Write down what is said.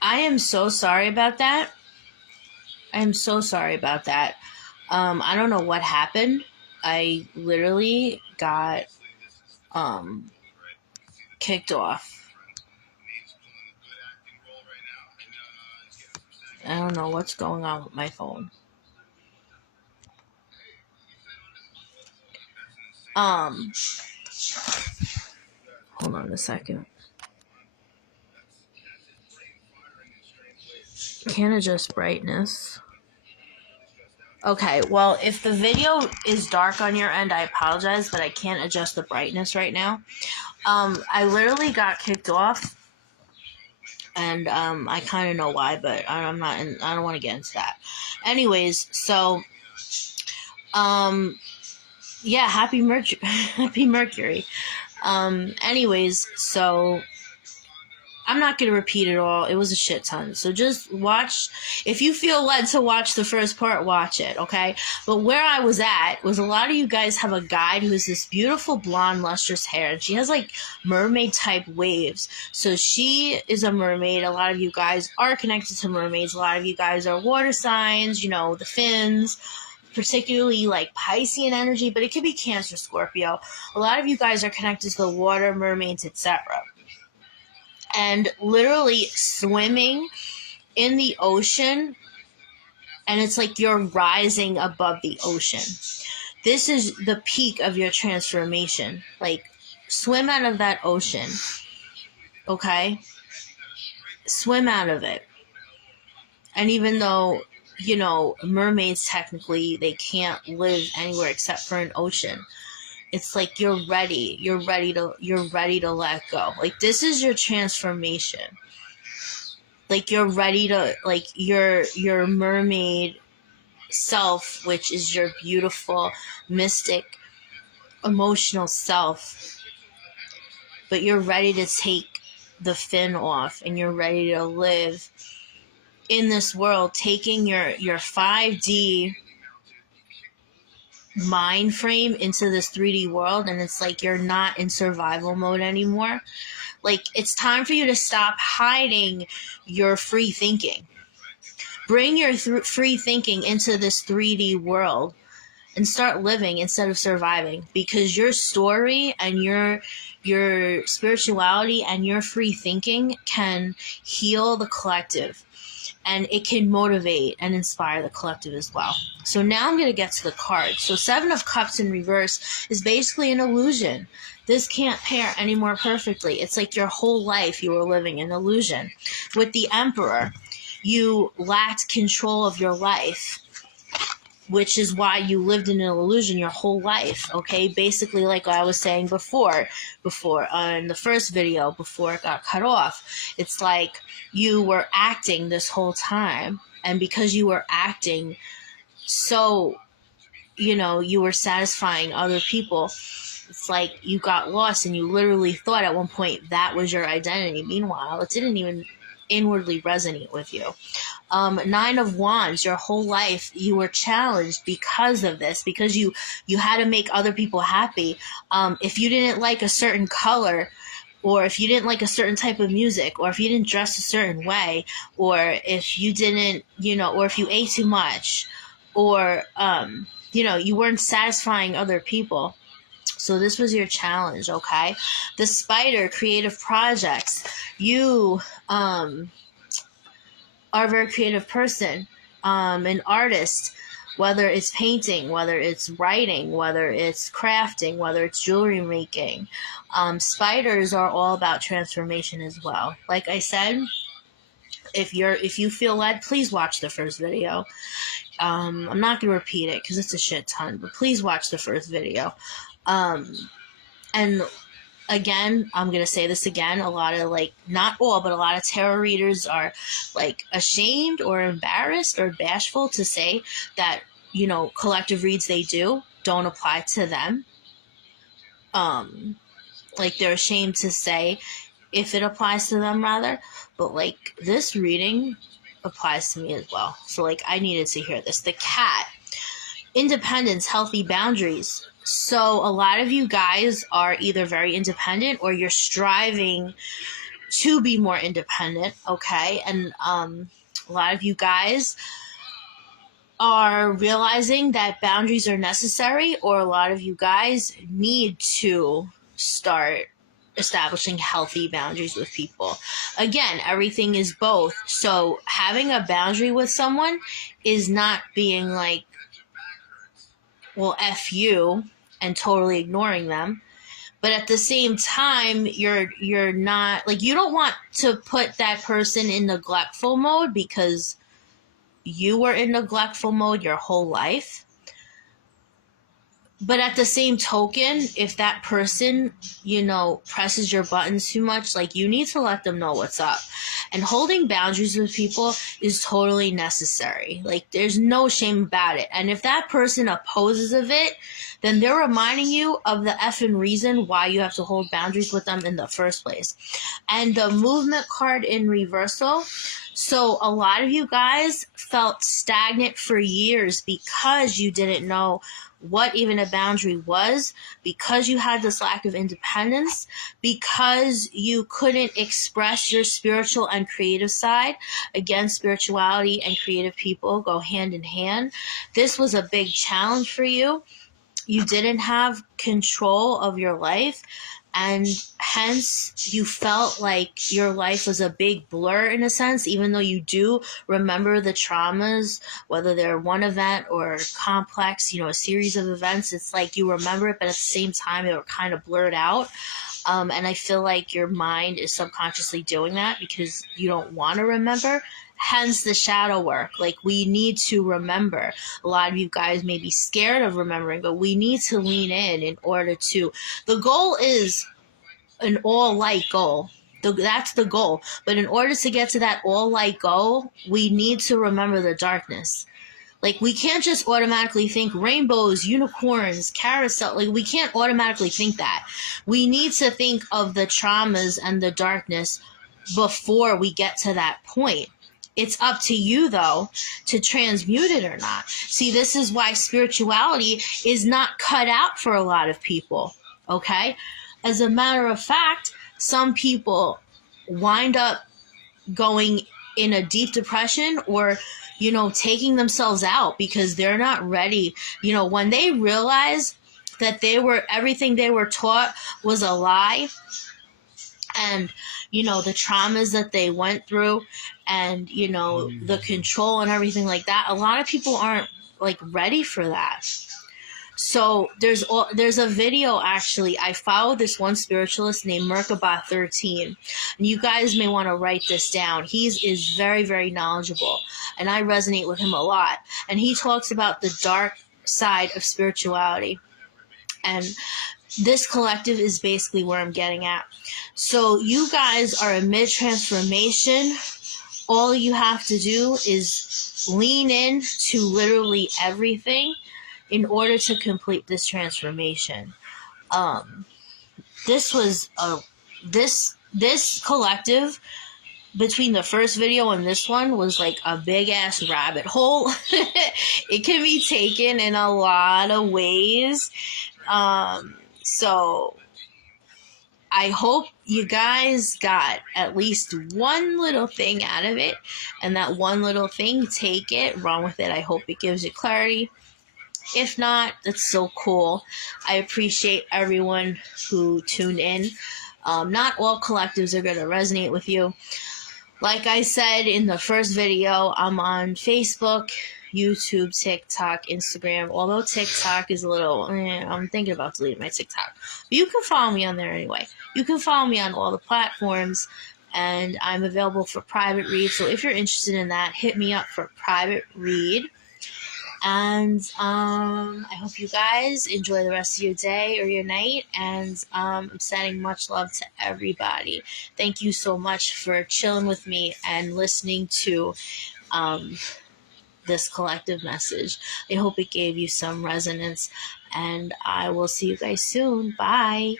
I am so sorry about that. I am so sorry about that. I don't know what happened. I literally got um kicked off. I don't know what's going on with my phone. Um, Hold on a second. Can't adjust brightness. Okay, well, if the video is dark on your end, I apologize, but I can't adjust the brightness right now. I literally got kicked off, and I kind of know why, but I'm not. I don't want to get into that. Anyways, so yeah, happy Mercury, happy Mercury. Anyways, so I'm not going to repeat it all. It was a shit ton. So just watch. If you feel led to watch the first part, watch it, okay? But where I was at was a lot of you guys have a guide who has this beautiful blonde, lustrous hair. And she has like mermaid type waves. So she is a mermaid. A lot of you guys are connected to mermaids. A lot of you guys are water signs, you know, the Finns. Particularly like Piscean energy, but it could be Cancer, Scorpio. A lot of you guys are connected to the water, mermaids, etc. And literally swimming in the ocean, and it's like you're rising above the ocean. This is the peak of your transformation. Like, swim out of that ocean, okay? Swim out of it. And even though, you know, mermaids technically, they can't live anywhere except for an ocean. It's like you're ready to let go. Like, this is your transformation. Like, you're ready to, like, your mermaid self, which is your beautiful, mystic, emotional self. But you're ready to take the fin off, and you're ready to live in this world, taking your 5D mind frame into this 3D world, and it's like you're not in survival mode anymore. Like, it's time for you to stop hiding your free thinking. Bring your free thinking into this 3D world and start living instead of surviving, because your story and your spirituality and your free thinking can heal the collective, and it can motivate and inspire the collective as well. So now I'm going to get to the cards. So 7 of Cups in reverse is basically an illusion. This can't pair any more perfectly. It's like your whole life you were living an illusion. With the Emperor, you lacked control of your life, which is why you lived in an illusion your whole life, okay? Basically, like I was saying before in the first video, before it got cut off, it's like you were acting this whole time, and because you were acting so, you know, you were satisfying other people, it's like you got lost, and you literally thought at one point that was your identity. Meanwhile, it didn't even inwardly resonate with you. 9 of Wands, your whole life you were challenged because of this, because you had to make other people happy. If you didn't like a certain color, or if you didn't like a certain type of music, or if you didn't dress a certain way, or if you didn't, you know, or if you ate too much, or you know, you weren't satisfying other people. So this was your challenge, okay? The Spider, creative projects. You are a very creative person, an artist, whether it's painting, whether it's writing, whether it's crafting, whether it's jewelry making. Spiders are all about transformation as well. Like I said, if you feel led, please watch the first video. I'm not going to repeat it because it's a shit ton, but please watch the first video. And again, I'm going to say this again, a lot of, like, not all, but a lot of tarot readers are, like, ashamed or embarrassed or bashful to say that, you know, collective reads they do don't apply to them. Like, they're ashamed to say if it applies to them, rather. But, like, this reading applies to me as well. So, like, I needed to hear this. The Cat. Independence, healthy boundaries. So a lot of you guys are either very independent, or you're striving to be more independent, okay? And a lot of you guys are realizing that boundaries are necessary, or a lot of you guys need to start establishing healthy boundaries with people. Again, everything is both. So having a boundary with someone is not being like, well, F you, and totally ignoring them. But at the same time, you're not like, you don't want to put that person in neglectful mode because you were in neglectful mode your whole life. But at the same token, if that person, presses your buttons too much, like, you need to let them know what's up. And holding boundaries with people is totally necessary. Like, there's no shame about it. And if that person opposes of it, then they're reminding you of the effing reason why you have to hold boundaries with them in the first place. And the movement card in reversal. So a lot of you guys felt stagnant for years because you didn't know what even a boundary was, because you had this lack of independence, because you couldn't express your spiritual and creative side. Again, spirituality and creative people go hand in hand. This was a big challenge for you. You didn't have control of your life, and hence you felt like your life was a big blur in a sense, even though you do remember the traumas, whether they're one event or complex, a series of events. It's like you remember it, but at the same time, they were kind of blurred out. And I feel like your mind is subconsciously doing that because you don't want to remember. Hence the shadow work. Like, we need to remember. A lot of you guys may be scared of remembering, but we need to lean in order to. The goal is an all-light goal. That's the goal. But in order to get to that all-light goal, we need to remember the darkness. Like, we can't just automatically think rainbows, unicorns, carousel. Like, we can't automatically think that. We need to think of the traumas and the darkness before we get to that point. It's up to you, though, to transmute it or not. See, this is why spirituality is not cut out for a lot of people, okay? As a matter of fact, some people wind up going in a deep depression or, taking themselves out because they're not ready. When they realize that everything they were taught was a lie, and the traumas that they went through, and the control and everything like that, a lot of people aren't like ready for that. So there's a video, actually. I follow this one spiritualist named Merkabah 13, and you guys may want to write this down. He is very, very knowledgeable, and I resonate with him a lot. And he talks about the dark side of spirituality, and this collective is basically where I'm getting at. So you guys are in mid-transformation. All you have to do is lean in to literally everything in order to complete this transformation. This collective, between the first video and this one, was like a big ass rabbit hole. It can be taken in a lot of ways. So I hope you guys got at least one little thing out of it, and that one little thing, take it, run with it. I hope it gives you clarity. If not, that's so cool. I appreciate everyone who tuned in. Not all collectives are going to resonate with you. Like I said in the first video, I'm on Facebook, YouTube, TikTok, Instagram. Although TikTok is a little, I'm thinking about deleting my TikTok. But you can follow me on there anyway. You can follow me on all the platforms, and I'm available for private read. So if you're interested in that, hit me up for private read. And I hope you guys enjoy the rest of your day or your night. And I'm sending much love to everybody. Thank you so much for chilling with me and listening to this collective message. I hope it gave you some resonance. And I will see you guys soon. Bye.